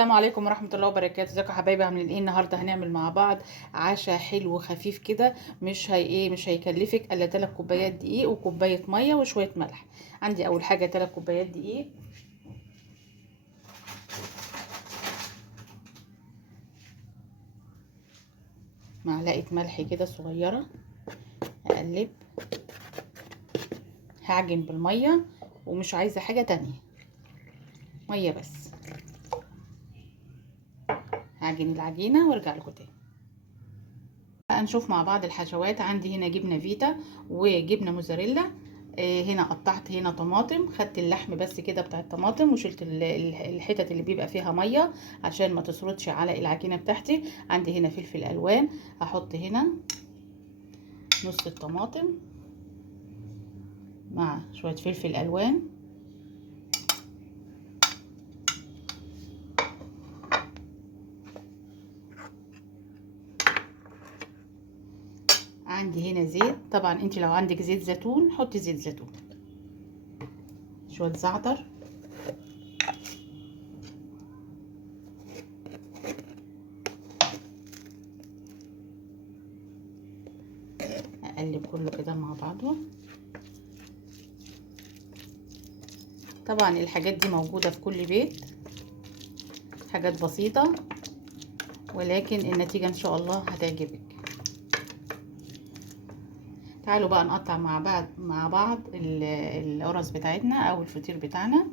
السلام عليكم ورحمة الله وبركاته. ازيكم يا حبايبي؟ عاملين ايه؟ النهارده هنعمل مع بعض عشاء حلو خفيف كده. مش هيكلفك الا 3 كوبايات دقيق وكوباية مية وشوية ملح. عندي اول حاجة 3 كوبايات دقيق، معلقة ملح كده صغيرة، اقلب، هعجن بالمية ومش عايزة حاجة تانية، مية بس. هعجن العجينة وارجع لكم تاني. بقى نشوف مع بعض الحشوات. عندي هنا جبنة فيتا وجبنة موزاريلا. هنا قطعت هنا طماطم، خدت اللحم بس كده بتاع الطماطم وشلت الحتت اللي بيبقى فيها ميه عشان ما تسرطش على العجينه بتاعتي. عندي هنا فلفل الوان، هحط هنا نص الطماطم مع شويه فلفل الوان، عندي هنا زيت. طبعا انت لو عندك زيت زيتون حطي زيت زيتون، شويه زعتر، اقلب كله كده مع بعضه. طبعا الحاجات دي موجودة في كل بيت، حاجات بسيطة ولكن النتيجة ان شاء الله هتعجبك. تعالوا بقى نقطع مع بعض القرص بتاعتنا او الفطير بتاعنا.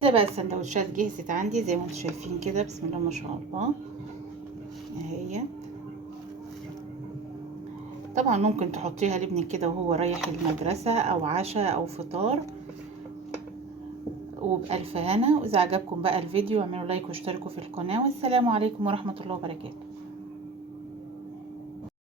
كده بقى السندوتشات جهزت عندي زي ما انتم شايفين كده، بسم الله ما شاء الله اهي. طبعا ممكن تحطيها لابنك كده وهو رايح المدرسة او عشاء او فطار، وبألف هنا. واذا عجبكم بقى الفيديو اعملوا لايك واشتركوا في القناة، والسلام عليكم ورحمة الله وبركاته.